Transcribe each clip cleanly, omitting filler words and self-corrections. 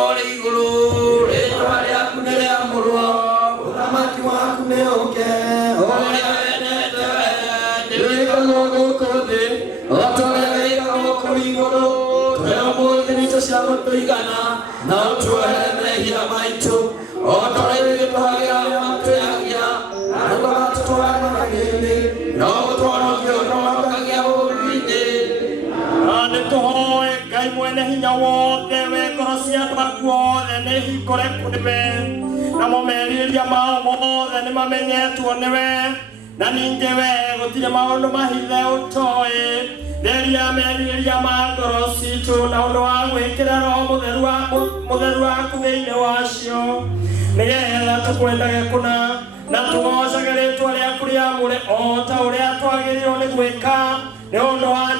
Ritoli Guru, Retaria Kunea Murua, Uramatiwa Kuneoke, Horia Veneta, Logo Kode, Otolega Okurigoro, Telmo Benito Samotoigana, now to a Hia Maito, Otolega Pagia, Mantuagia, and about to Amagini, no one of your Romagia Oride. And to Hoy, Kaimwene Hinawo, Deve Corsia Paco, and Nehi Correct with the man. Namo Mary Yamao, and Mamene to a neve, Nanindeve, with the Mauno Mahile Toy, Deria Mary Yamagorosi to Naunoa, Wakera, Moderua, Kuino Asio, Nela to Quenda Kuna, Natuosa Garetuaria Kuriamure, or Taurea Twagiri on the Weka. No,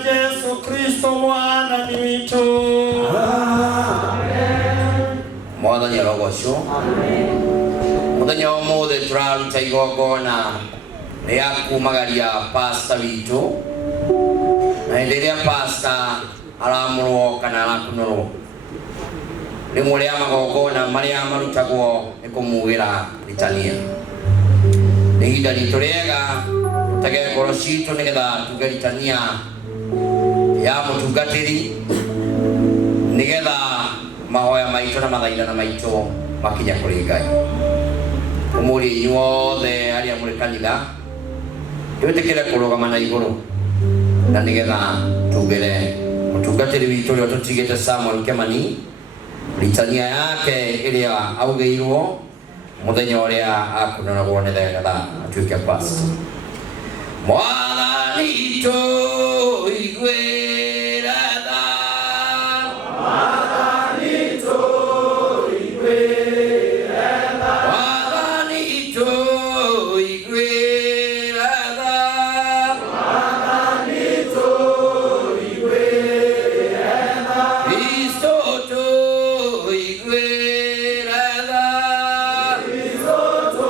Jesu Christo mwana nimito. Mwana nyarogosho. Mwana nyomo de tralu taigogona. Neaku magalia pasta vito. Na endelea pasta alamuro kanala kunoro. Nimulea magogona maria marutago ekumugira litania. Nehida litorega Tage Gorosito Nigeda to Garitania Yamo to Gatiri Nigeda Mahoya Maitona Malaina Maito Makia Korigai Umuri, you all the area Murikanida. You take a Korogamana Igoro Nanigeda to Gele to Gatiri Victoria to get a Samuel Kamani Litania area Augeiro Modanyoria Akuna Warne there to get past. Juanito Higuerada, Juanito Higuerada, Juanito Higuerada, Juanito Higuerada, Cristoto Higuerada, Cristoto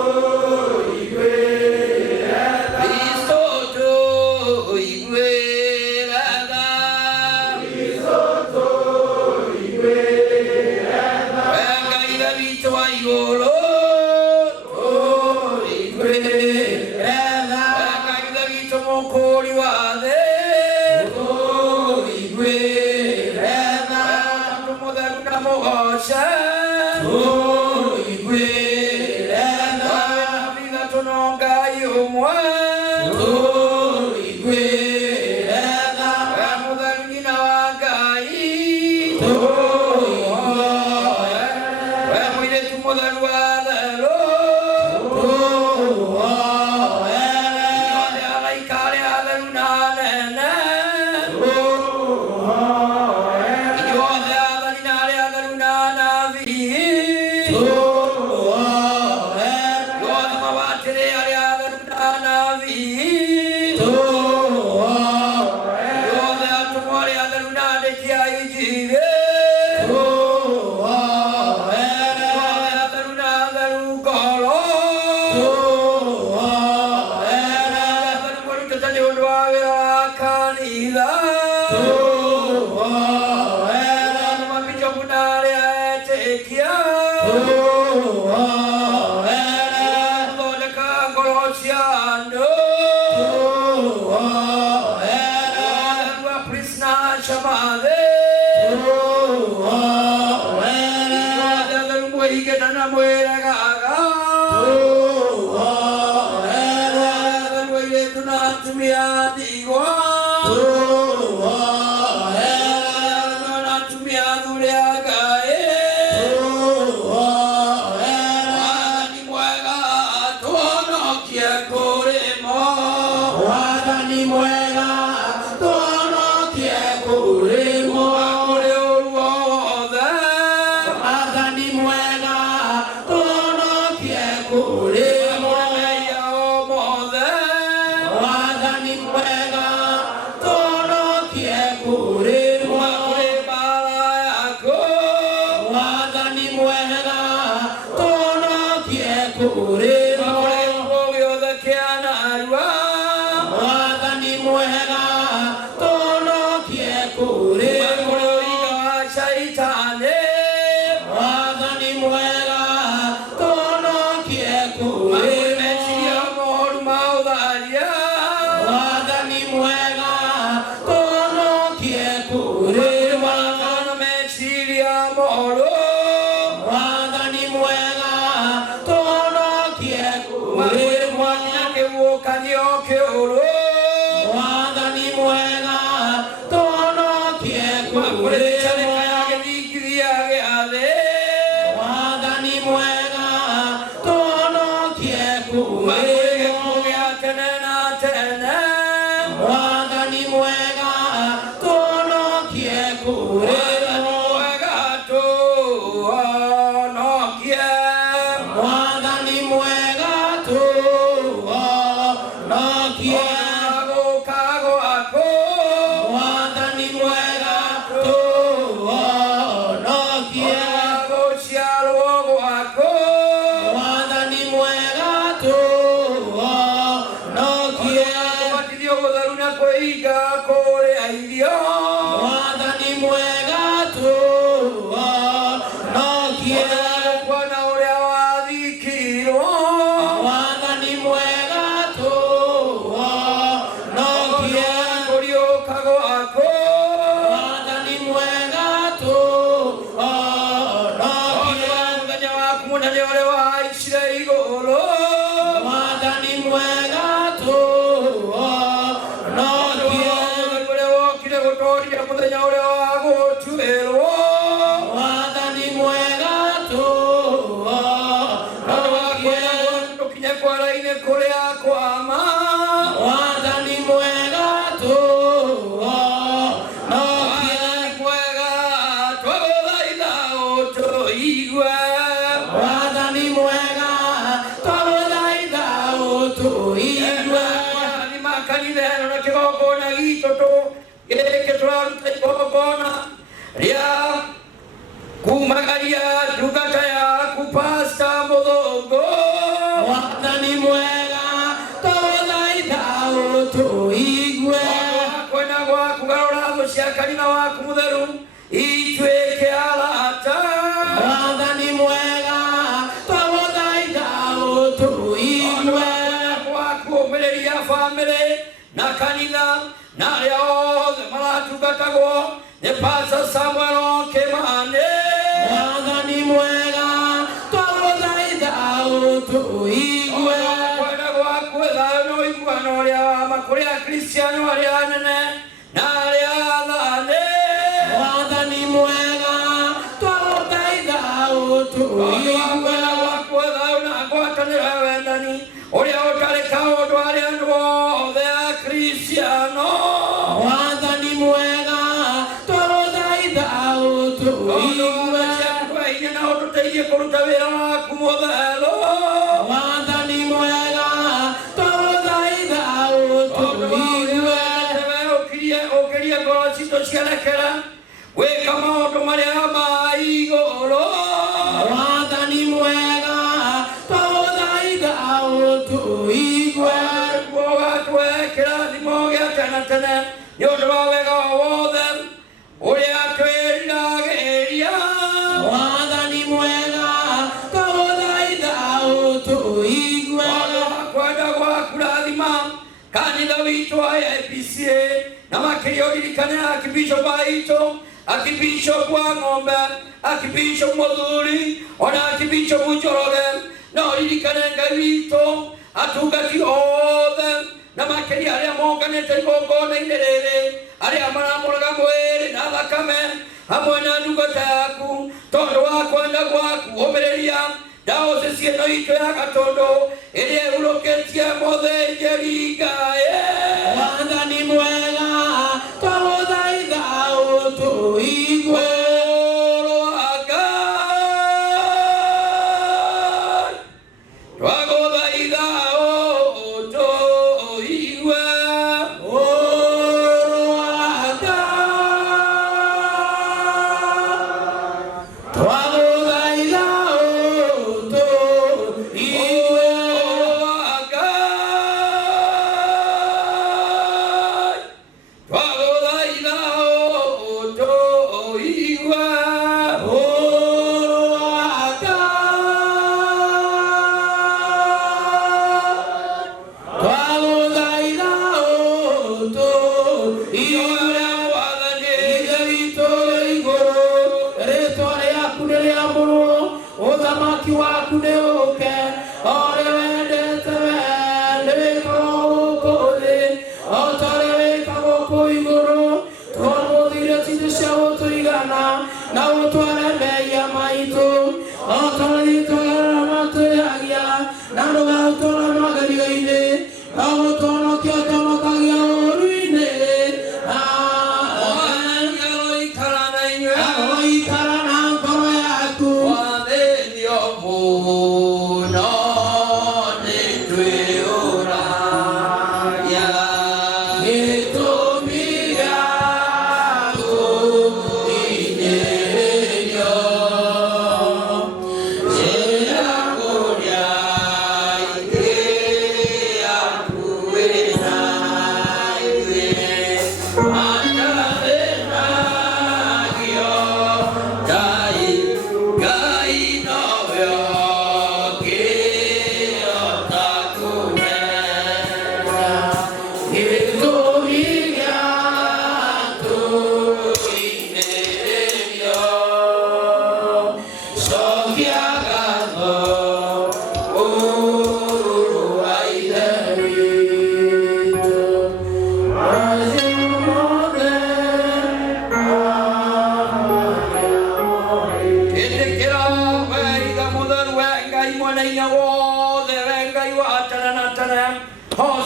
Show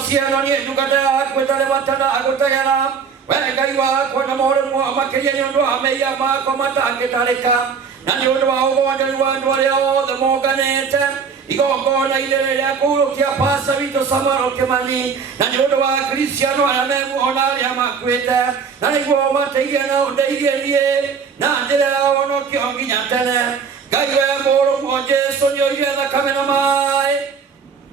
ciano ni ndukata kwetale batana agotagera wegai wako na more mo makiria ni undu ameia mako matangitarika na ni undu wa ugonderi wa andu aria othe monganete igongona ile rĩa kũhurũkia pasa witũ Samaro Kĩmani na nĩ ũndũ wa Kristiano arĩa memuona arĩa makuĩte na nĩguo mateithie na ũndeithie niĩ na njĩra ya ũhonokio nginya tene. Ngai we mũrũmwo Jesũ nĩoire thakame na maĩ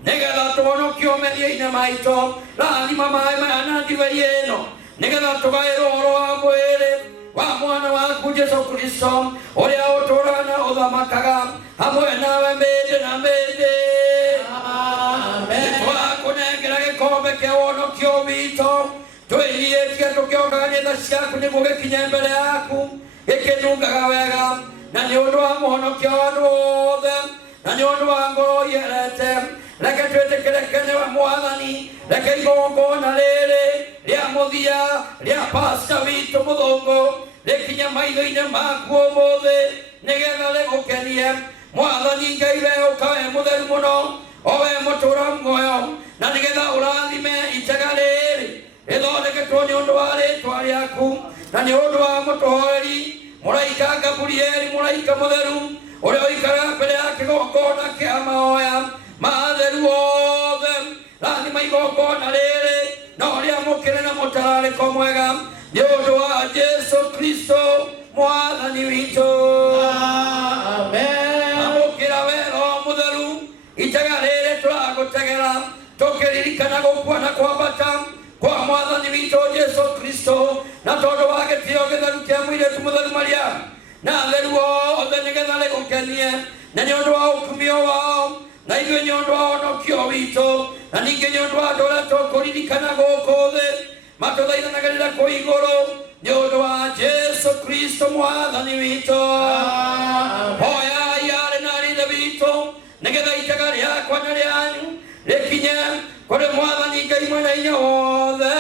nĩgetha tũhonokio mehia-inĩ maitũ, rathima maĩ maya na ndibei ĩno nĩgetha tũgaĩrwo ũhoro wa mwĩrĩ wa mwana waku Jesũ Kristo ũrĩa ũtũũraga na ũthamakaga hamwe nawe mĩndĩ na mĩndĩ. Nĩtwakũnengera gĩkombe kĩa ũhonokio witũ, twĩhithĩtie tũkĩongaga nĩ tha ciaku nĩguo gĩkinye mbere yaku gĩkĩnungaga wega na nĩ ũndũ wa mũhonokio wa andũ othe na nĩ ũndũ wa ngoro yerete. Reke twĩtĩkĩre Kene wa Mwathani, reke igongona rĩrĩ rĩa mũthia rĩa pasta witũ mũthũngũ rĩkinye maitho-inĩ maku ũmũthĩ nĩgetha rĩgũkenie. Mwathani Ngai we ũkawe mũtheru mũno, o we mũtũũra muoyo, na nĩgetha ũrathime itega rĩrĩ rĩthondeketwo nĩ ũndũ wa rĩĩtwa rĩaku na nĩ ũndũ wa mũtũhoreri mũraika Gaburieli, mũraika mũtheru ũrĩa ũikaraga mbere ya kĩgongona kĩa mahoya matheru othe. Rathima igongona rĩrĩ na ũrĩa mũkĩre na mũtararĩko mwega nĩ ũndũ wa Jesũ Kristo Mwathani witũ. Amũkĩra we Roho Mũtheru itega rĩrĩ tũragũtegera tũkĩririkana gũkua na kwambata kwa Mwathani witũ Jesũ Kristo na tondũ wa gĩtĩo gĩtheru kĩa mũirĩtu mũtheru Mariamu na atheru othe nĩgetha rĩgũkenie na nĩ ũndũ wa ũkumio wao na ithuĩ nĩ ũndũ wa ũhonokio witũ na ningĩ nĩ ũndũ wa andũ arĩa tũkũririkana gũkũ thĩ matũthaithanagĩrĩra kũ igũrũ nĩ ũndũ wa Jesũ Kristo Mwathani witũ. Hoyai arĩ na ithe witũ nĩgetha itega rĩakwa na rĩanyu rĩkinye kũrĩ Mwathani Ngai mwene hinya wothe.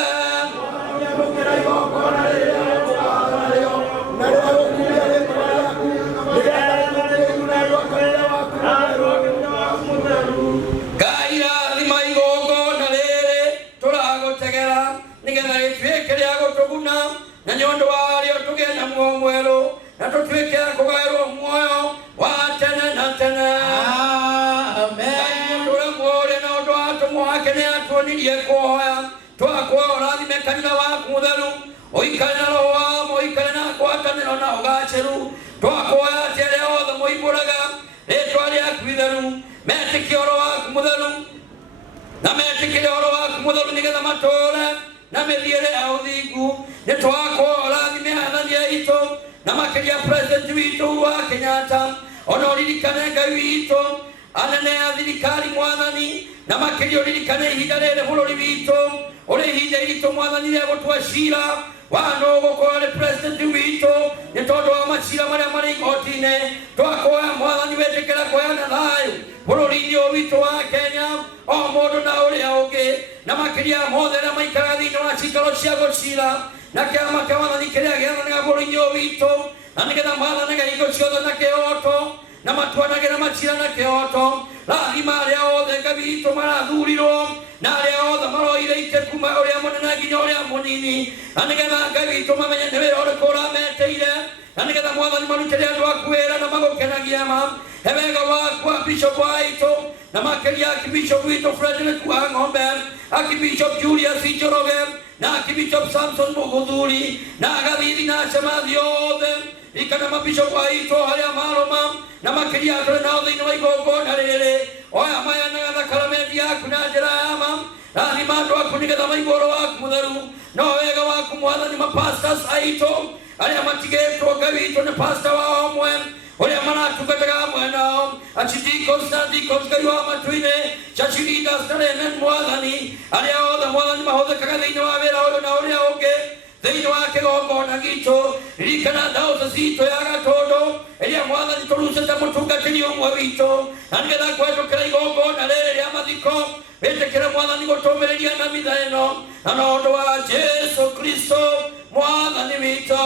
Ngai rathima igongona rĩrĩ tũragũtegera nĩgetha rĩtuĩke rĩa gũtũguna na nĩ ũndũ warĩo tũgĩe na muoyo mwerũ na tũtuĩke a kũgaĩrwo muoyo wa tene na tene. Ngai mũtũũre muoyo na ũndũ wa atũmwo ake nĩ atuonirie kuoya twakwoya ũrathime kanitha waku mũtheru ũikare na roho wamo ũikare na ngwatanĩro na ũgacĩru. Twakwoya atĩ arĩa othe moimbũraga rĩĩtwa rĩaku itheru metĩkie ũhoro waku mũtheru na metĩkĩre ũhoro waku mũtheru nĩgetha matũũre na mĩthiĩre ya ũthingu. Nĩ twakwoya ũrathime athani aitũ na makĩria President witũ Uhuru wa Kenyatta, ona ũririkane Ngai witũ anene a thirikari Mwathani na makĩria ũririkane ihinda rĩrĩ bũrũri witũ ũrĩ ihinda iritũ Mwathani rĩa gũtua cira wa no gũkorwo nĩ President witũ nĩ tondũ wa macira marĩa marĩ igoti-inĩ. Twakwoya Mwathani wĩtĩkĩre kũheana thayũ bũrũri-inĩ ũyũ witũ wa Kenya o mũndũ na ũrĩa ũngĩ na makĩria mothe arĩa maikaraga thĩinĩ wa cikaro cia gũcira na kĩama kĩa Mwathani kĩrĩa gĩathanaga bũrũri-inĩ ũyũ witũ na nĩgetha maathanaga hingo ciothe na kĩhooto na matuanagĩra macira na kĩhooto. Rathima arĩa othe Ngai witũ marathurirwo na arĩa othe maroire ite kuma ũrĩa mũnene nginya ũrĩa mũnini na nĩgetha Ngai witũ mamenye nĩ wĩra ũrĩkũ ũrameteire na nĩgetha Mwathani marutĩre andũ aku wĩra na magũkenagia ma. He wega waku wa Bishop waitũ na makĩria Archbishop witũ Frederick Wang'ombe, Archbishop Julius Njoroge na Archbishop Samson Mũgũthuri na agathithi na acemathi othe ikana mabishop aitũ harĩa marũma na makĩria andũ nao thĩinĩ wa igongona rĩrĩ. Oya maya na thakramenti yaku na njĩra ya ma rathima andũ aku nĩgetha maigua ũhoro waku mũtheru no wega waku Mwathani. Mapastors aitũ arĩa matigĩtwo Ngai witũ nĩ pastor wao ũmwe ũrĩa maratungataga hamwe nao archdeacons na deacons Ngai wa matu-inĩ church leaders na reverend Mwathani arĩa othe Mwathani mahũthĩkaga thĩinĩ wa wĩra ũyũ na ũrĩa ũngĩ thĩinĩ wa kĩgongona gitũ. Ririkana diocese itũ ya Gatũndũ ĩrĩa Mwathani tũrucĩte mũtungatĩri ũmwe witũ na nĩgetha kũhetũkĩra igongona rĩrĩ rĩa mathiko wĩtĩkĩre Mwathani gũtũmĩrĩria na mitha ĩno na na ũndũ wa Jesũ Kristo Mwathani witũ.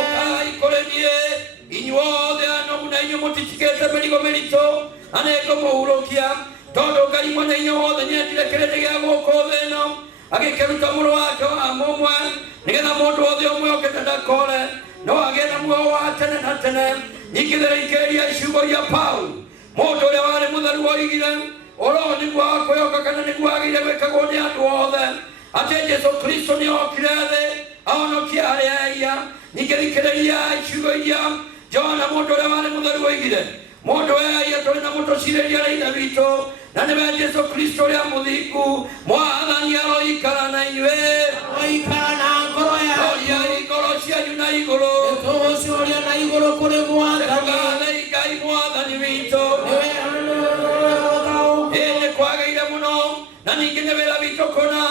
Ũkai kũrĩ niĩ inyuothe anogu na inyuĩ mũtitikĩte mĩrigo mĩritũ na nĩngũmũhurũkia tondu Ngai mwene hinya wothe nĩendire kĩrĩndĩ gĩa gũkũ thĩ ĩno agĩkĩruta mũrũ wake wa mũmwe nĩgetha mũndũ wothe ũmwĩhokete ndakore no agĩe na muoyo wa tene na tene. Ningĩ thĩrĩikĩrĩria ciugo cia Paulu, mũndũ ũrĩa warĩ mũtheru oigire ũhoro nĩguo wa kwĩhoka kana nĩguo agĩrĩire gwĩkagwo nĩ andũ othe, atĩ Jesũ Kristo nĩokire thĩ ahonokie arĩa aya. Ningĩ thikĩrĩria ciugo iria Johana mũndũ ũrĩa warĩ mũtheru oigire, mũndũ aya tũrĩ na mũtũcirĩria rĩ ithe witũ na nĩwe Jesũ Kristo ũrĩa mũthingu Mwathani aroikara na inyuĩ, oikara na ngoro yaku, oriai ngoro cianyu na igũrũ, nĩtũgũcũria na igũrũ kũrĩ Mwathani, tũgathĩ Ngai Mwathani witũ. Nĩ kwagĩire mũno na ningĩ nĩ wĩra witũ kũna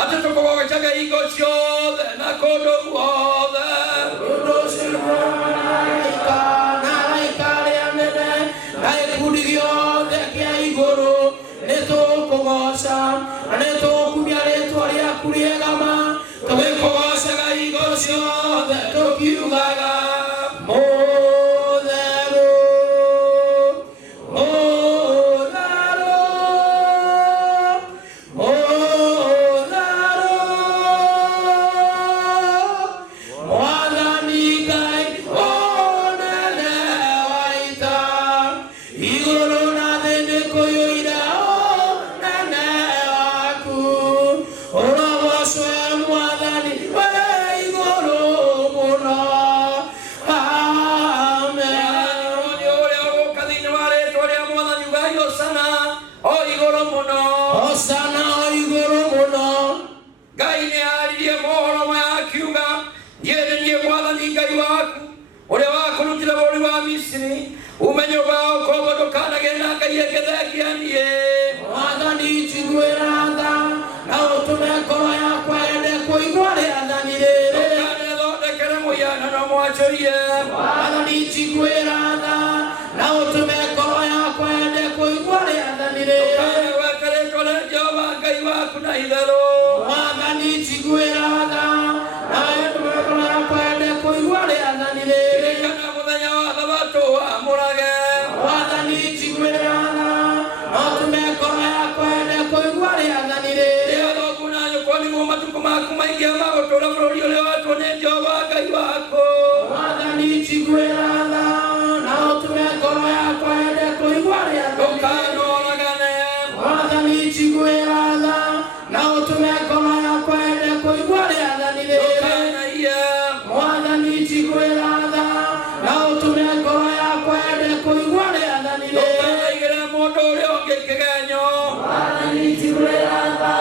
atĩ tũkũgogocaga hingo ciothe na kũndũ guothe. Ũndũ ũcio na araika arĩa anene na gĩkundi gĩothe kĩa igũrũ nĩtũkũgoca na nĩtũkumia rĩĩtwa rĩaku rĩegama, tũgĩkũgocaga hingo ciothe tũkiugaga mũtheru mũtheru mũtheru Mwathani Ngai ũnene wa ita, igũrũ na thĩ nĩkũiyũire ũnene waku. Ũrogocwo Mwathani wĩ igũrũ mũno. Amen. Nĩ ũrĩa ũgũka thĩinĩ wa rĩĩtwa rĩa Mwathani Ngai Hosana o igũrũ mũno. Hosana o igũrũ mũno. Ngai nĩ aaririe mohoro maya akiuga, niĩ nĩ niĩ Mwathani Ngai waku ũrĩa wakũrutire bũrũri wa Misiri ume nyũmba ya ũkombo, ndũkanagĩe na ngai ĩngĩ thengia niĩ. Mwathani njiguĩra tha na ũtũme ngoro yakwa yende kũigua rĩathani rĩrĩ. Ndũkanethondekere mũhianano mwacũrie. Mwathani njiguĩra tha na ũtũme ngoro yakwa yende kũigua rĩathani rĩrĩ. Ndũkanegwete rĩĩtwa rĩa Jehova Ngai waku na itherũ. Mwathani njiguĩra tha na ũtũme ngoro yakwa yende kũigua rĩathani rĩrĩ. Ririkana mũthenya wa Thabatũ wamũrage. Mwathani njiguĩra tha na ũtũme ngoro yakwa yende kũigua rĩathani rĩrĩ. Rĩo thoguo na nyũkwa nĩmo matukũ maku maingĩ ma gũtũũra bũrũri ũrĩa wetwo nĩ Jehova Ngai waku. Mwathani njiguĩra tha na ũtũme ngoro yakwa yende kũigua rĩathani rĩrĩ. Ndũkanoragane. Mwathani njiguĩra tha na ũtũme ngoro yakwa yende kũigua rĩathani rĩrĩ. Ndũkanaiye. Mwathani njiguĩra tha na ũtũme ngoro yakwa yende kũigua rĩathani rĩrĩ. Ndũkanaigĩre mũndũ ũrĩa ũngĩ kĩgenyo. Mwathani njiguĩra tha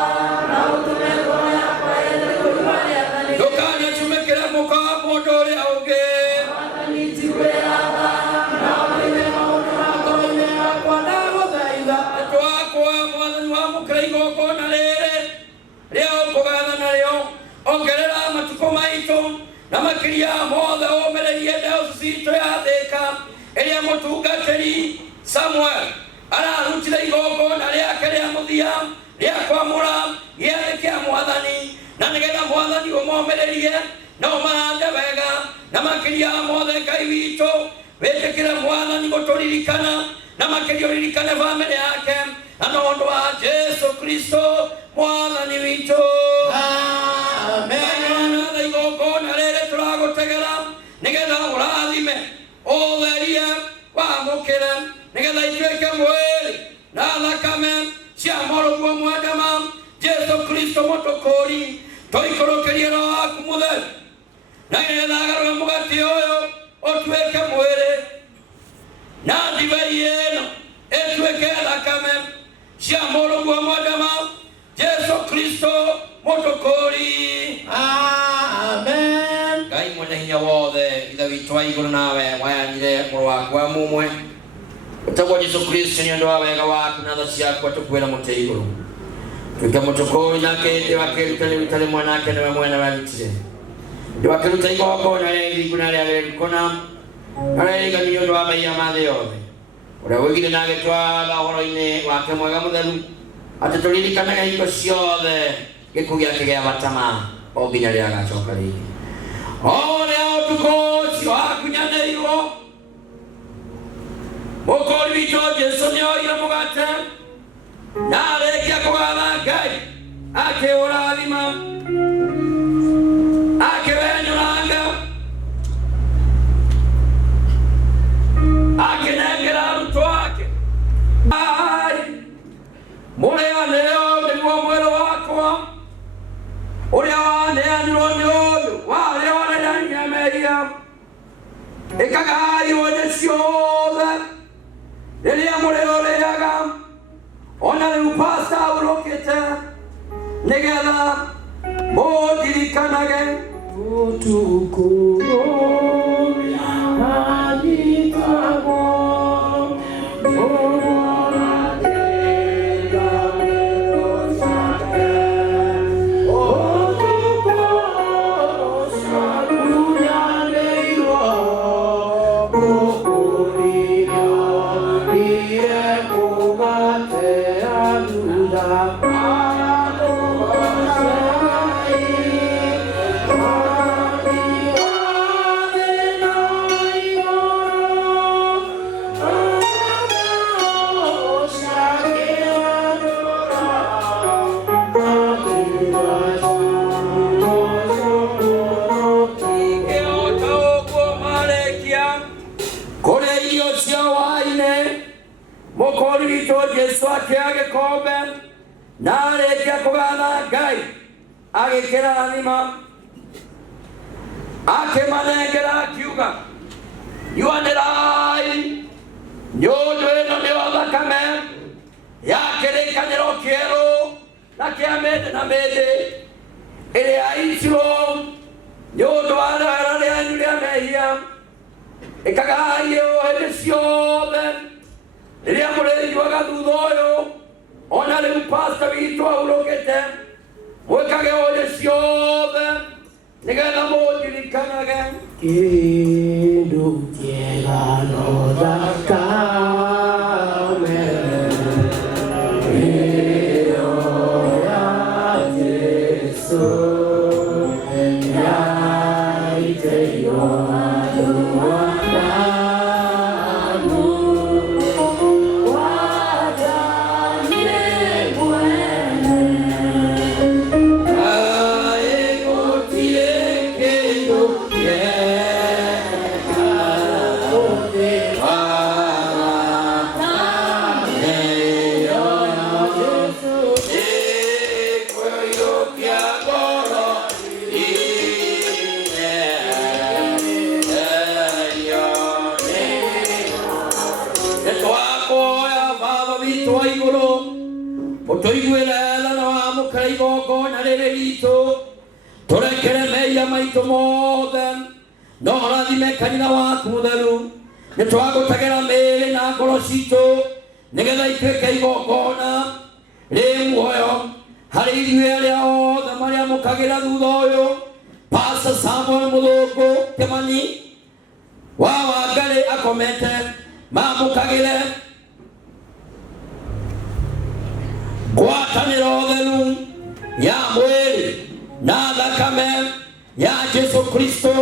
na ũtũme ngoro yakwa yende kũigua rĩathani rĩrĩ. Ndũkanacumĩkĩre mũka wa mũndũ ũrĩa ũngĩ. Mwathani njiguĩra tha na ũtũme maũndũ ma ngoro-inĩ yakwa ndagũthaitha. Twakwa Mwathani wamũkĩra igongona rĩrĩ rĩa ũkũgatha narĩo, ongerera matukũ maitũ na makĩria mothe ũmĩrĩrie dayosisi itũ ya Thĩka ĩrĩa mũtungatĩri Samuel ararutire igongona rĩake rĩa mũthia rĩa kwamũra gĩathĩ kĩa Mwathani, na nĩgetha Mwathani ũmomĩrĩrie na ũmahande wega, na makĩria mothe Ngai witũ wĩtĩkĩre Mwathani gũtũririkana na makĩria ũririkane bamĩrĩ yake na nĩ ũndũ wa Jesũ Kristo Mwathani witũ. Amen. Na igongona rĩrĩ tũragũtegera nĩgetha ũrathime ũtherie wamũkĩre nĩgetha ituĩke mwĩrĩ na thakame cia mũrũguo mwendema Jesũ Kristo mũtũkũri, tũikũrũkĩrie Roho waku mũtheru na nĩgetha agarũre mũgate ũyũ ũtuĩke mwĩrĩ na ndibei ĩno ĩtuĩke thakame cia mũrũguo mwendema Jesũ Kristo mũtũkũri. Amen. Ngai mwene hinya wothe ithe witũ wa igũrũ nawe wayanire mũrũ waku wa mũmwe ũtagwo Jesũ Kristo nĩ ũndũ wa wega waku na tha ciaku atũkuĩra mũtĩ igũrũ tuĩke mũtũkũri nake hĩndĩ wakĩruta rĩruta rĩmwe nake nĩwe mwene warutire wakĩruta igongona rĩa ithingu na rĩa rĩrikũna na rĩa iganu nĩ ũndũ wa maiya ma thĩ yothe ũrĩa woigire na agĩtwara ũhoro-inĩ wake mwega mũtheru atĩ tũririkanaga hingo ciothe gĩkuũ gĩake gĩa batama o nginya rĩrĩa agacoka rĩngĩ. Ũrĩa ũtukũ ũcio wakunyanĩirwo mũkũri witũ Jesũ nĩoire mũgate na arĩkia kũgatha Ngai akĩũrathima akĩwenyũranga akĩnengera arutwo ake. Mũrĩanĩre nĩguo mwĩrĩ wakwa ũrĩa waneanirwo nĩ ũndũ wa arĩa warehania mehia. Ĩkagai ũndũ ciothe rĩrĩa mũrĩũrĩaga, ona rĩu pasta ũrũkĩte nĩgetha mũndirikanage ũtukũ ũrĩa anyitagwo Jesu agĩkombe na arĩkia kũgatha Ngai agĩkĩrathima akĩmanengera akiuga, nyuanĩrai, nĩ ũndũ ĩno nĩyo thakame ya kĩrĩkanĩro kĩerũ na kĩa mĩndĩ na mĩndĩ ĩrĩa yaitirwo nĩ ũndũ wa rĩera rĩanyu rĩa mehia. Ĩkagai ũũ hĩndĩ ciothe rĩrĩa mũrĩnyuaga thutha ũyũ, ona rĩu pasta witũ ahurũkĩte, mwĩkage ũndũ ciothe nĩgetha mũndirikanage. Kĩndũ kĩega no thakame ĩyo ya Jesũ yaitĩirwo andũ ũtũiguĩre thana wa mũkĩra igongona rĩrĩ ritũ, tũrekere mehia maitũ mothe, no ũrathime kanitha waku mũtheru. Nĩ twagũtagĩra mĩĩrĩ na ngoro citũ nĩgetha ituĩke igongona rĩ muoyo harĩ ithuĩ arĩa othe marĩa mũkagĩra thutha ũyũ. Pastor Samuel Mũthũngũ Kĩmani wa Wangarĩ akomete mamũkagĩre ngwatanĩro theru ya mwĩrĩ na thakame ya Jesu Kristo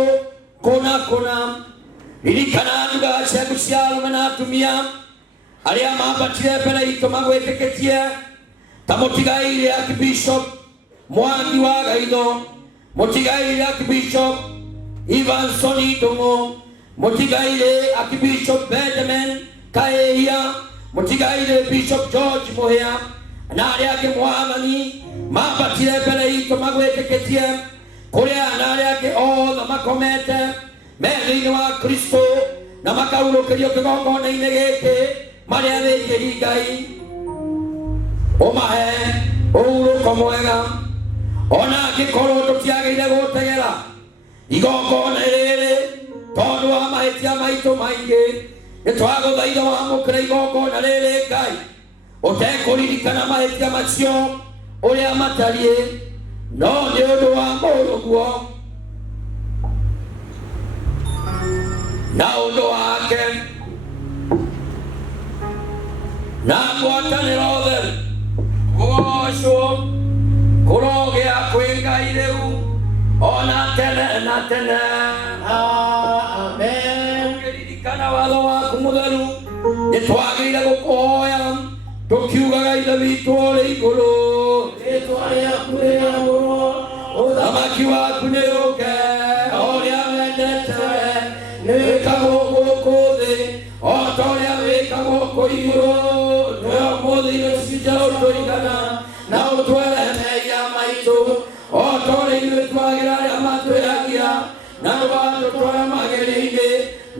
kũna kũna. Ririkana nduga ciaku cia arũme na atumia arĩa mambatire mbere itũ magwĩtĩkĩtie, ta mũtigaire Archbishop Mwangi wa Gaitho, mũtigaire Archbishop Evanson Ndung'u, mũtigaire Archbishop Benjamin Kaĩhia, mũtigaire Bishop George Mũhĩa na arĩa angĩ Mwathani mambatire mbere itũ magwĩtĩkĩtie, kũrĩa na arĩa angĩ othe makomete me thĩinĩ wa Kristo na makaurũkĩrio kĩgongona-inĩ gĩkĩ marĩa thĩinĩ Ngai. Ũmahe ũhurũko mwega, ona angĩkorwo tũtiagĩrĩire gũtegera igongona rĩrĩ tondũ wa mahĩtia maitũ maingĩ. Nĩ twagũthaitha wamũkĩra igongona rĩrĩ Ngai, ũtekũririkana mahĩtia macio ũrĩa matariĩ, no nĩ ũndũ wa mũrũguo na ũndũ wake na ngwatanĩro theru kũgocwo kũrogĩa kwĩ Ngai rĩu ona tene na tene. Amen. Ũkĩririkana watho waku mũtheru, nĩ twagĩrĩire gũkũhoya tukiugaga ithe witũ ũrĩ igũrũ rĩĩtwa rĩaku rĩamũrwo ũthamaki waku nĩ ũke o ũrĩa wendete we nĩ wĩkagwo gũkũ thĩ o ta ũrĩa wĩkagwo kũ igũrũ nĩwe ũmũthĩ irio cinja ũtũigana na ũtware mehia maitũ o ta ũrĩa ithuĩ twagĩra arĩa matwĩhagia na ndũgatũtware magerio-inĩ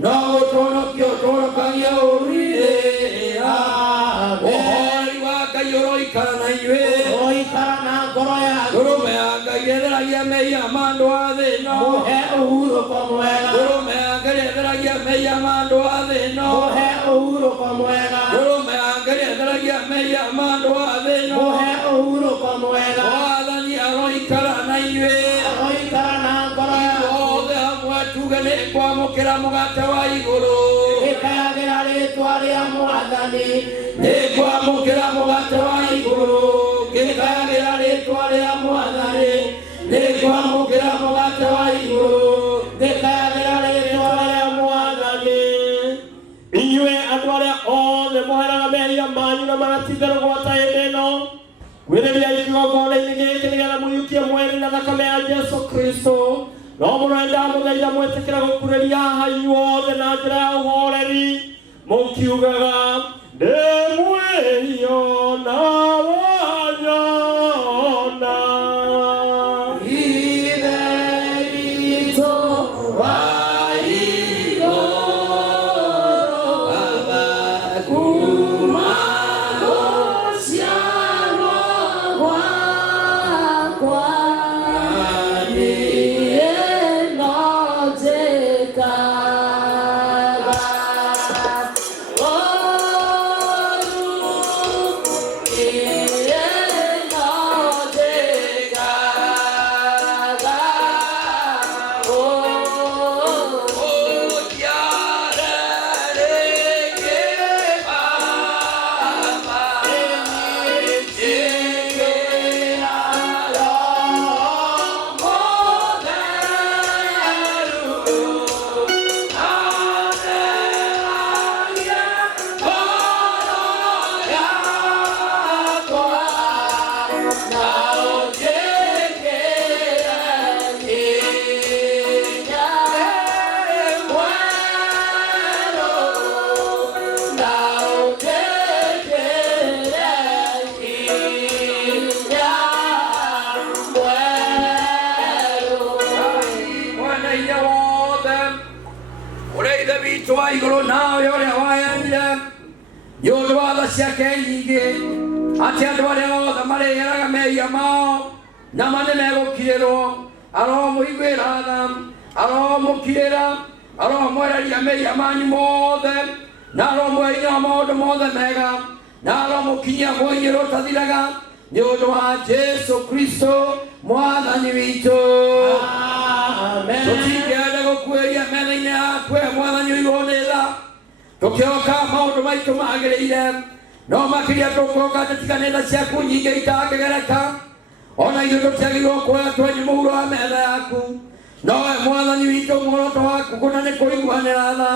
no gũtũhonokia ũtũhonokagia ũũru-inĩ. Ũhooreri wa Ngai ũroikara na inyuĩ ũroikara na ngoro yaku. Ndũrũme ya Ngai ĩtheragia mehia ma andũ a thĩ ĩno. Mũhe ũhurũko mwega. Ndũrũme ya Ngai ĩtheragia mehia ma andũ a thĩ ĩno. Mũhe ũhurũko mwega. Ndũrũme ya Ngai ĩtheragia mehia ma andũ a thĩ ĩno. Mũhe ũhurũko mwega. Mwathani aroikara na inyuĩ. Aroikara na ngoro yaku. Othe hamwe tuge nĩ kwamũkĩra mũgate wa igũrũ. Gĩkayagĩra rĩĩtwa rĩa Mwathani. Nĩ kwamũkĩra mũgate wa igũrũ. Gĩkayagĩra rĩĩtwa rĩa Mwathani. Nĩ kwamũkĩra mũgate wa igũrũ. Gĩkayagĩra rĩĩtwa rĩa Mwathani. Inyuĩ andũ arĩa othe moheraga mehia manyu na magatindĩrwo gwata hĩndĩ ĩno, gwĩrĩriai kĩgongona-inĩ gĩkĩ nĩgetha mũiyũkie mwĩrĩ na thakame ya Jesũ Kristo. No mũno nĩndamũthaitha mwĩtĩkĩre gũkurĩria haha inyuothe na njĩra ya ũhooreri mũkiugaga ndĩmwĩiona wanyona. Ithe witũ wa igũrũ, Baba kuma gũciarwo gwakwa, niĩ no njĩkaga igũrũ nawe ũrĩa wayendire nĩ ũndũ wa tha ciake nyingĩ atĩ andũ arĩa othe marĩgeraga mehia mao na nĩ megũkirĩrwo aromũiguĩra tha aromũkirĩra aromwereria mehia manyu mothe na aromweithia maũndũ mothe mega na aromũkinyia muoyo rũtathiraga nĩ ũndũ wa Jesũ Kristo Mwathani witũ. Amen. Tũtingĩenda gũkuĩria metha-inĩ yaku Mwathani ũigwo nĩ tha tũkĩoka maũndũ maitũ magĩrĩire no makĩria tũkũoka tũtigane tha ciaku nyingĩ itangĩgereka ona ithuĩ tũtiagĩrĩirwo kuoya twenye mũhuro wa metha yaku no we Mwathani witũ muoroto waku kũna nĩ kũiguanĩra tha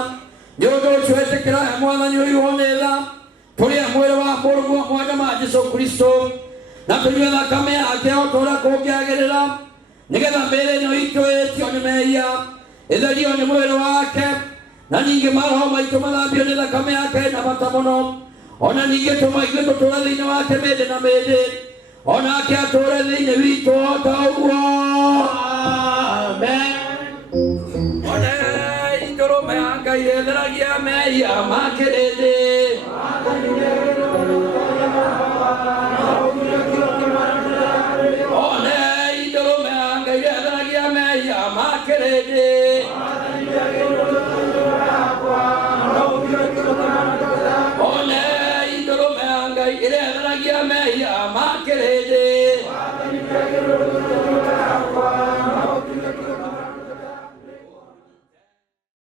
nĩ ũndũ ũcio ĩtĩkĩra Mwathani ũigwo nĩ tha tũrĩe mwĩrĩ wa mũrũguo mwanya ma Jesũ Kristo na tũnyue thakame yake o ta ũrĩa kũngĩagĩrĩra nĩgetha mĩĩrĩ ĩno itũ ĩtio nĩ mehia ĩtherio nĩ mwĩrĩ wake na ningĩ maroho maitũ mathambio nĩ thakame yake na bata mũno ona ningĩ tũma ithuĩ tũtũũre thĩinĩ wake mĩndĩ na mĩndĩ onake atũũre thĩinĩ witũ o ta ũguo. Amen. Onei ndũrũme ya Ngai ĩtheragia mehia ma kĩrĩndĩ onei ndũrũme ya Ngai ĩtheragia mehia ma kĩrĩndĩ onei ndũrũme ya Ngai ĩrĩa ĩtheragia mehia ma kĩrĩndĩ